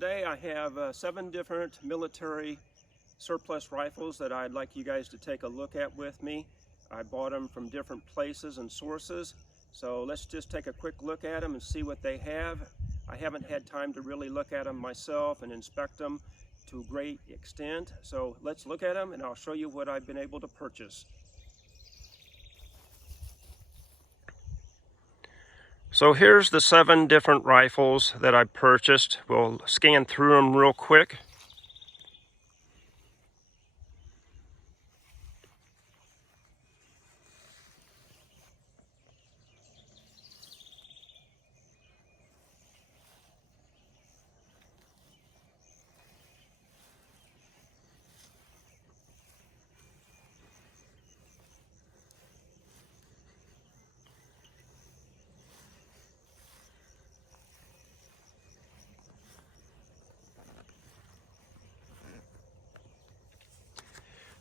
Today I have 7 different military surplus rifles that I'd like you guys to take a look at with me. I bought them from different places and sources, so let's just take a quick look at them and see what they have. I haven't had time to really look at them myself and inspect them to a great extent, so let's look at them and I'll show you what I've been able to purchase. So here's the 7 different rifles that I purchased. We'll scan through them real quick.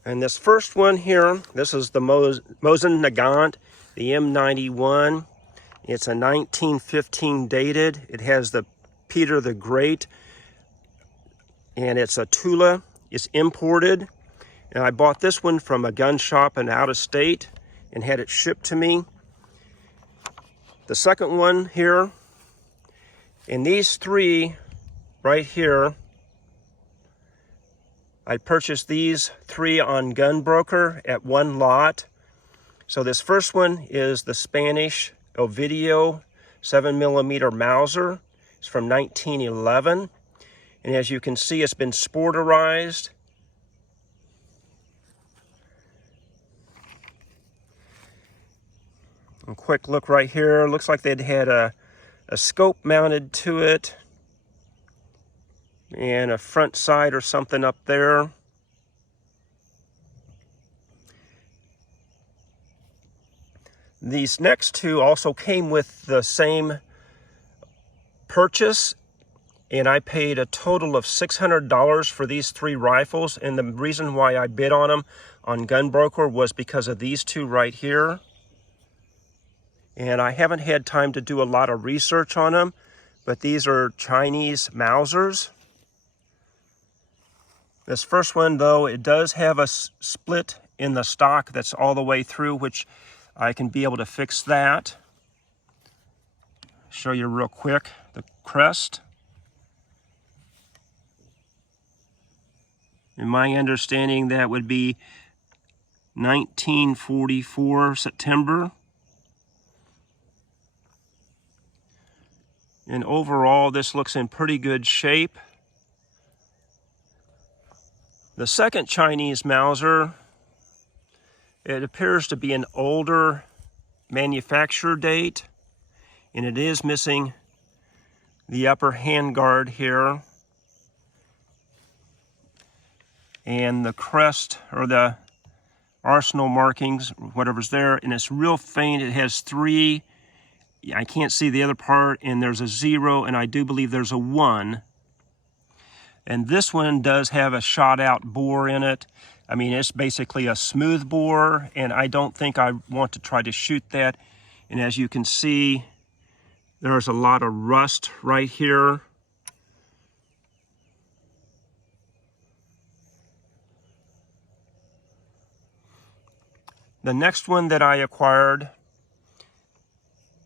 And this first one here, this is the Mosin Nagant, the M91. It's a 1915 dated. It has the Peter the Great, and it's a Tula. It's imported. And I bought this one from a gun shop in out of state and had it shipped to me. The second one here, and these 3 right here, I purchased these 3 on Gunbroker at one lot. So this first one is the Spanish Ovidio 7mm Mauser. It's from 1911. And as you can see, it's been sporterized. A quick look right here. Looks like they'd had a scope mounted to it and a front sight or something up there. These next 2 also came with the same purchase, and I paid a total of $600 for these 3 rifles. And the reason why I bid on them on Gunbroker was because of these 2 right here. And I haven't had time to do a lot of research on them, but these are Chinese Mausers. This first one, though, it does have a split in the stock that's all the way through, which I can be able to fix that. Show you real quick the crest. In my understanding, that would be 1944 September. And overall, this looks in pretty good shape. The second Chinese Mauser, it appears to be an older manufacture date, and it is missing the upper handguard here. And the crest, or the arsenal markings, whatever's there, and it's real faint. It has 3, I can't see the other part, and there's a 0, and I do believe there's a 1. And this one does have a shot out bore in it. I mean, it's basically a smooth bore, and I don't think I want to try to shoot that. And as you can see, there's a lot of rust right here. The next one that I acquired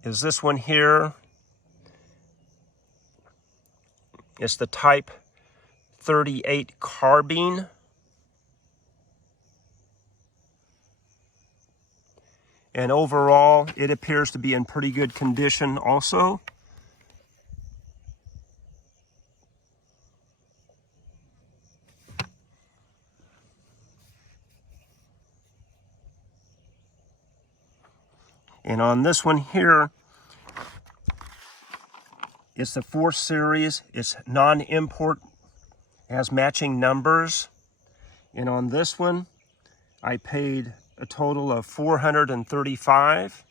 is this one here. It's the Type 38 carbine. And overall, it appears to be in pretty good condition also. And on this one here, it's the 4 series. It's non-import, has matching numbers. And on this one, I paid a total of $435.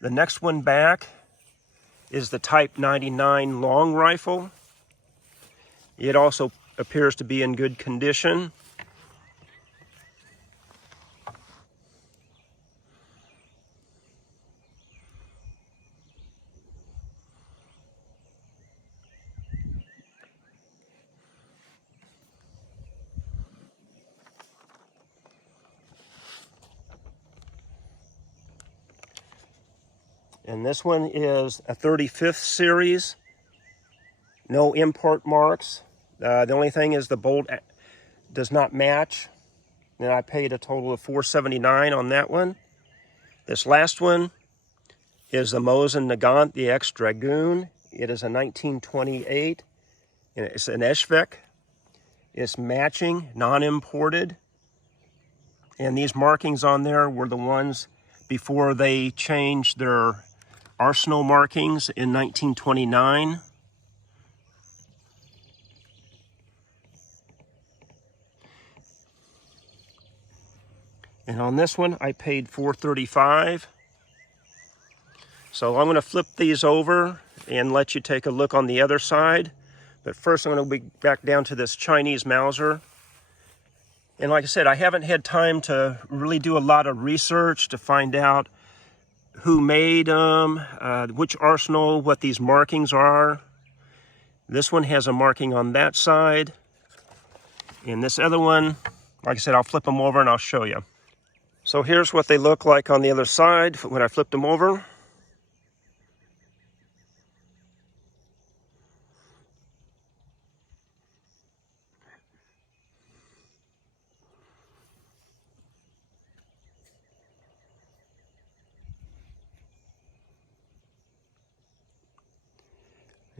The next one back is the Type 99 long rifle. It also appears to be in good condition. And this one is a 35th series. No import marks. The only thing is the bolt does not match. And I paid a total of $479 on that one. This last one is the Mosin Nagant, the X Dragoon. It is a 1928. And it's an Eshvik. It's matching, non-imported. And these markings on there were the ones before they changed their arsenal markings in 1929. And on this one, I paid $435. So I'm going to flip these over and let you take a look on the other side. But first, I'm going to be back down to this Chinese Mauser. And like I said, I haven't had time to really do a lot of research to find out who made them, which arsenal, what these markings are. This one has a marking on that side. And this other one, like I said, I'll flip them over and I'll show you. So here's what they look like on the other side when I flipped them over.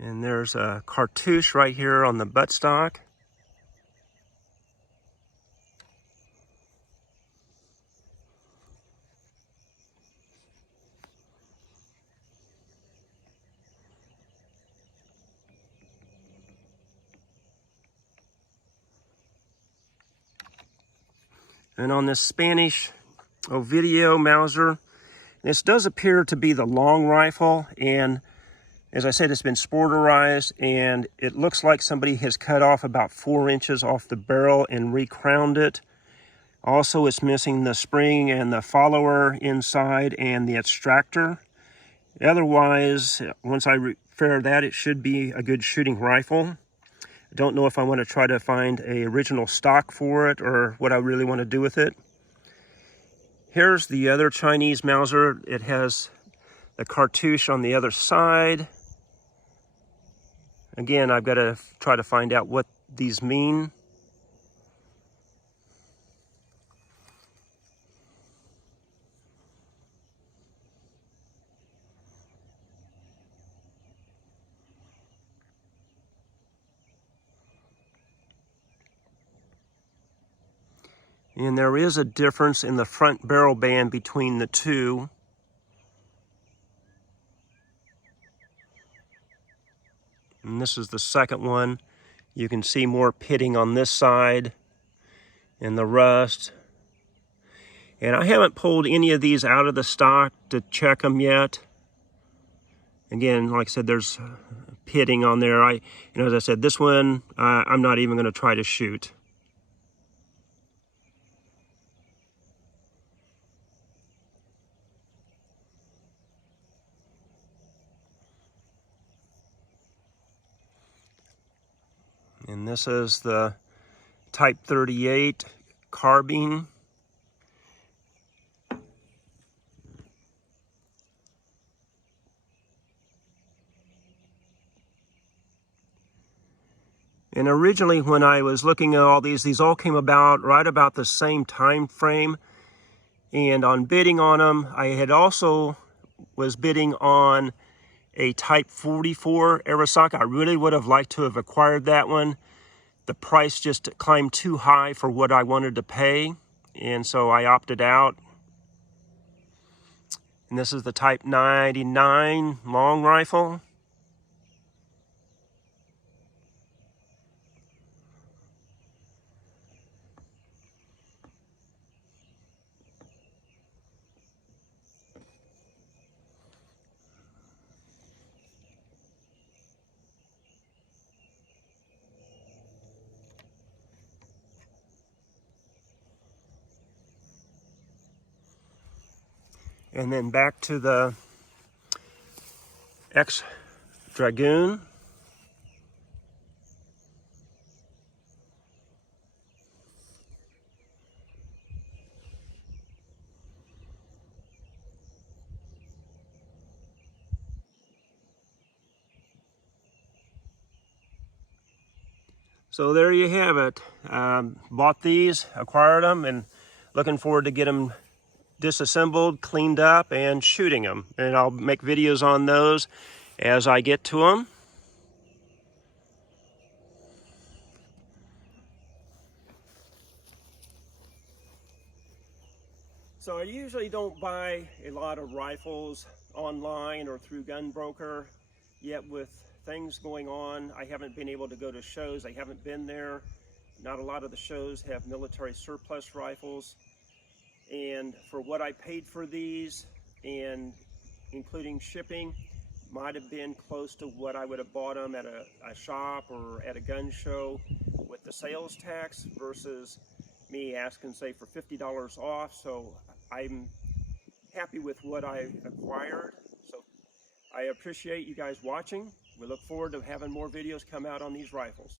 And there's a cartouche right here on the buttstock. And on this Spanish Ovidio Mauser, this does appear to be the long rifle, and as I said, it's been sporterized, and it looks like somebody has cut off about 4 inches off the barrel and recrowned it. Also, it's missing the spring and the follower inside and the extractor. Otherwise, once I repair that, it should be a good shooting rifle. I don't know if I want to try to find a original stock for it or what I really want to do with it. Here's the other Chinese Mauser. It has the cartouche on the other side. Again, I've got to try to find out what these mean. And there is a difference in the front barrel band between the two. And this is the second one. You can see more pitting on this side and the rust. And I haven't pulled any of these out of the stock to check them yet. Again, like I said, there's pitting on there. As I said, this one, I'm not even going to try to shoot. And this is the Type 38 carbine. And originally when I was looking at all these all came about right about the same time frame. And on bidding on them, I had also was bidding on a Type 44 Arisaka. I really would have liked to have acquired that one. The price just climbed too high for what I wanted to pay, and so I opted out. And this is the Type 99 long rifle. And then back to the X Dragoon. So there you have it. Bought these, acquired them, and looking forward to get them disassembled, cleaned up, and shooting them. And I'll make videos on those as I get to them. So I usually don't buy a lot of rifles online or through Gunbroker, yet with things going on, I haven't been able to go to shows. I haven't been there. Not a lot of the shows have military surplus rifles. And for what I paid for these, and including shipping, might have been close to what I would have bought them at a shop or at a gun show with the sales tax versus me asking, say, for $50 off. So I'm happy with what I acquired. So I appreciate you guys watching. We look forward to having more videos come out on these rifles.